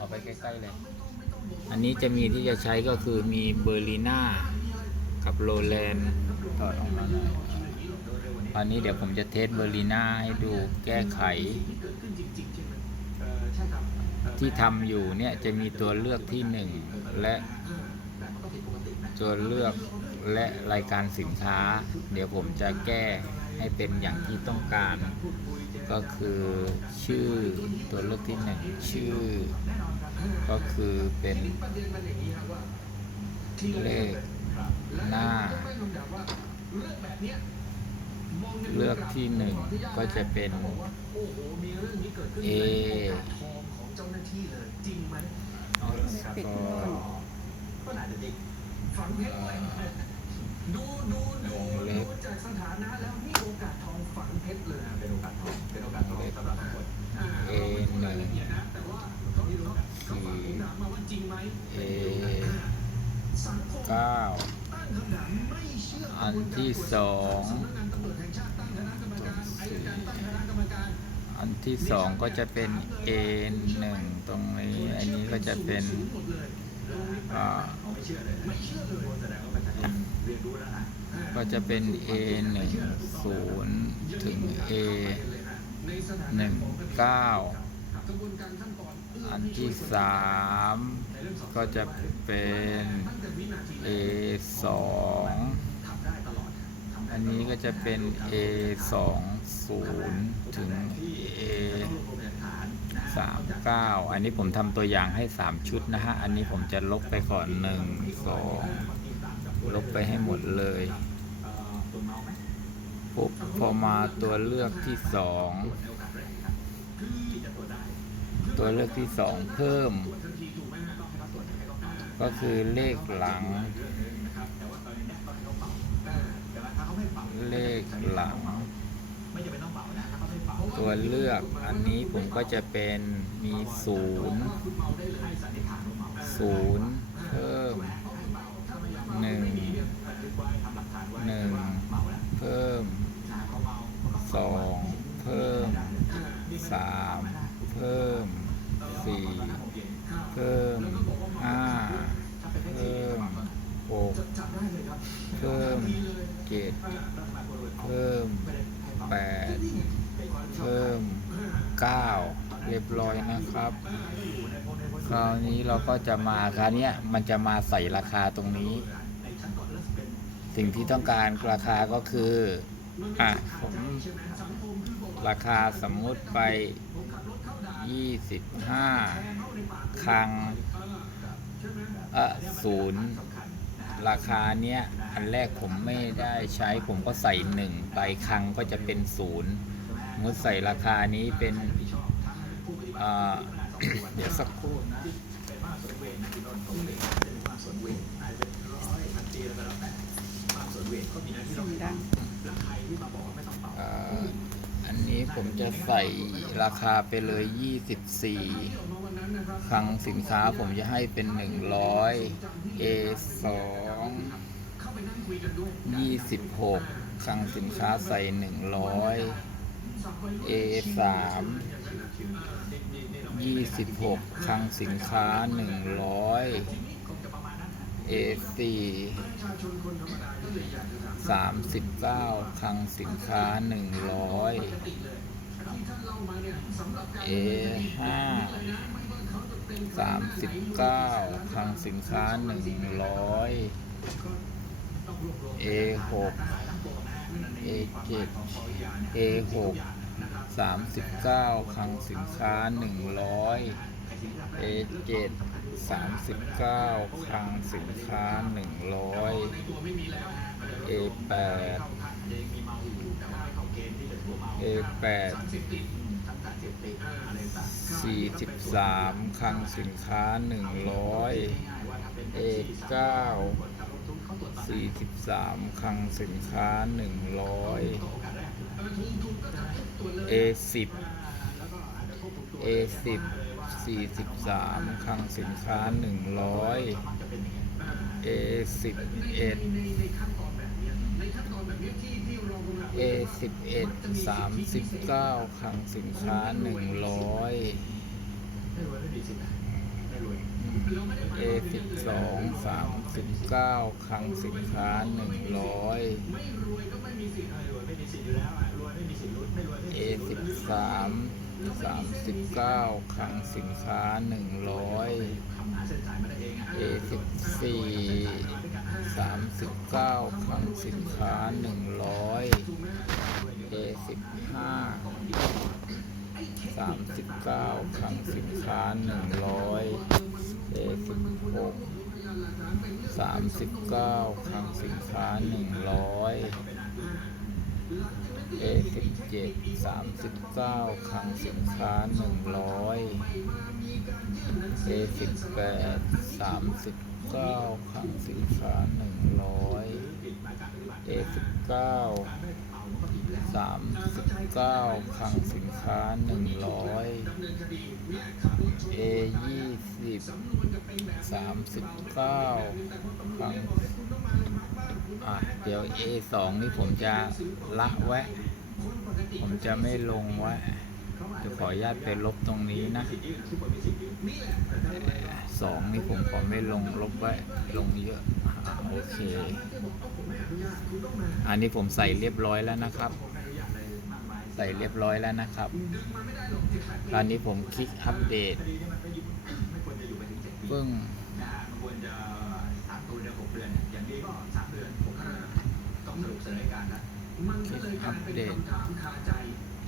เอาไปใกล้ๆเลย อันนี้จะมีที่จะใช้ก็คือมีเบอร์ลิน่ากับโรแลนด์ถอดออกมาหน่อยตอนนี้เดี๋ยวผมจะเทสเบอร์ลิน่าให้ดูแก้ไข ที่ทำอยู่เนี่ยจะมีตัวเลือกที่หนึ่งและตัวเลือกและรายการสินค้า เดี๋ยวผมจะแก้ให้เป็นอย่างที่ต้องการ ก็คือชื่อตัวเลือกที่หนึ่งชื่อ ก็คือเป็นเลขหน้า เลือกที่หนึ่งก็จะเป็น A ปิดก็ เก้าอันที่สองอันที่สองก็จะเป็นเอหนึ่งตรงนี้ อันนี้ก็จะเป็นก็จะเป็นเอหนึ่งศูนย์ถึงเอหนึ่งเก้า อันที่สามก็จะเป็น A 2อันนี้ก็จะเป็น A 2 0ถึง A 3 9 อันนี้ผมทำตัวอย่างให้ 3 ชุดนะฮะ อันนี้ผมจะลบไปก่อน 1 2 ลบไปให้หมดเลยปุ๊บพอมาตัวเลือกที่ 2 ตัวเลือกที่สองเพิ่ม ก็คือเลขหลัง เลขหลัง ตัวเลือกอันนี้ผมก็จะเป็นมีศูนย์ศูนย์เพิ่มหนึ่ง บันทึกไว้ทำหลักฐานไว้ หนึ่ง ว่าเมาแล้ว เพิ่ม ถ้าเขาเมา สองเพิ่มสามเพิ่มสี่เพิ่มห้าเพิ่มหก จับได้ เพิ่มเจ็ดเพิ่มแปดเพิ่มเก้าเรียบร้อยนะครับ คราวนี้เราก็จะมาคราวเนี้ยมันจะมาใส่ราคาตรงนี้ สิ่งที่ต้องการราคาก็คืออะผมราคาสมมุติไป 25ครั้งเออศูนย์ ราคาเนี้ยอันแรกผมไม่ได้ใช้ผมก็ใส่หนึ่งไปครั้งก็จะเป็นศูนย์สมมติใส่ราคานี้เป็นเอ่อเดี๋ยวสักครู่นะเสียงดังเอ่ออันนี้ผมจะใส่ราคาไปเลย 24 ครั้งสินค้าผมจะให้เป็น100 A 2 26ครั้งสินค้าใส่100 A 3 26ครั้งสินค้า100 A 4สามยี่สิบเก้าคลังสินค้าหนึ่งร้อยเอห้าสามสิบเก้าคลังสินค้าหนึ่งร้อยเอหก สามสิบเก้าคลังสินค้าหนึ่งร้อยเอหกเอเจ็ดเอหกสามสิบเก้าคลังสินค้าหนึ่งร้อยเอเจ็ดสามสิบเก้าคลังสินค้าหนึ่งร้อยเอแปดเอแปด 43คลังสินค้า 100 เอ9 43คลังสินค้า 100 เอ10เอ10 43คลังสินค้า 100 เอ11 A สิบเอ็ดสามสิบเก้าคลังสินค้าหนึ่งร้อยเ A สิบสองสามสิบเก้าคลังสินค้าหนึ่งร้อยไม่รวยก็ไม่มีสิทธิ์รวยไม่มีสิทธิ์อยู่แล้วอะรวยไม่มีสิทธิ์รวยไม่รวยไม่ A สิบสามสามสิบเก้าคลังสินค้าหนึ่งร้อยเองอะ A สิบสี่สามสิบเก้าคลังสินค้าหนึ่งร้อย สิบห้าสามสิบเก้าคลังสินค้าหนึ่งร้อย A สิบหกสามสิบเก้าคลังสินค้าหนึ่งร้อย A สิบเจ็ดสามสิบเก้าคลังสินค้าหนึ่งร้อย A สิบแปดสามสิบเก้าคลังสินค้าหนึ่งร้อย A สิบเก้าามสิบเก้าคลังสินค้าหนึ่งร้อย A ยี่สิบสามสิบเก้าครั้งอะเดี๋ยว A สองนี่ผมจะละแวะ ผมจะไม่ลงไว้จะขออนุญาตไปลบตรงนี้นะสองนี่ผมขอไม่ลงลบไว้ลงเยอะโอเค อันนี้ผมใส่เรียบร้อยแล้วนะครับ ส่เรียบร้อยแล้วนะครับ ตอนนี้ผมคลิกอัปเดตปึ้งนะฮะมันควรจะสามตัวเดือนหกเดือนเนี่ยอย่างนี้ก็สามเดือนหกเดือนต้องสรุปสถานการณ์นะมันก็เลยกลายเป็นคำถามคาใจ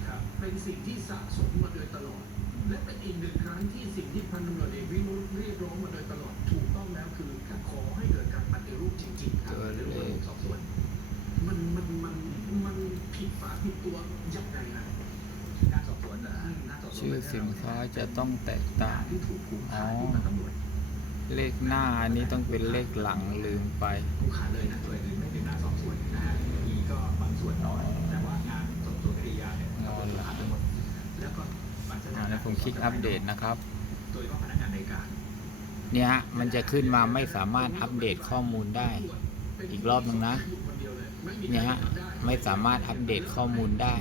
ครับเป็นสิ่งที่สะสมมาโดยตลอด และเป็นอีกหนึ่งครั้งที่สิ่งที่พันตำรวจเอกวิรุธเรียกร้องมาโดยตลอดถูกต้องแล้วคือการขอให้เกิดการปฏิรูปจริงๆครับในระบบสอบสวน มันมันมันมันผิดฝาผิดตัวยังไงนะหน้าสอบสวนเหรอหน้า สินค้าจะต้องแตกต่างอ๋อเลขหน้าอันนี้ต้องเป็นเลขหลังลืมไปผูกขาเลยนะเลยไม่เป็นหน้าสอบสวนนะฮะมีก็บางส่วนน้อยแต่ว่างานสอบสวนคดียาเนี่ยนอนลับขาดทั้งหมดแล้วก็บัตรแสดอ่างแล้วผมคลิกอัปเดตนะครับโดยเฉพาะพนักงานในการเนี่ยฮะมันจะขึ้นมาไม่สามารถอัปเดตข้อมูลได้ อีกรอบหนึ่งนะเนี่ยฮะไม่สามารถอัปเดตข้อมูลได้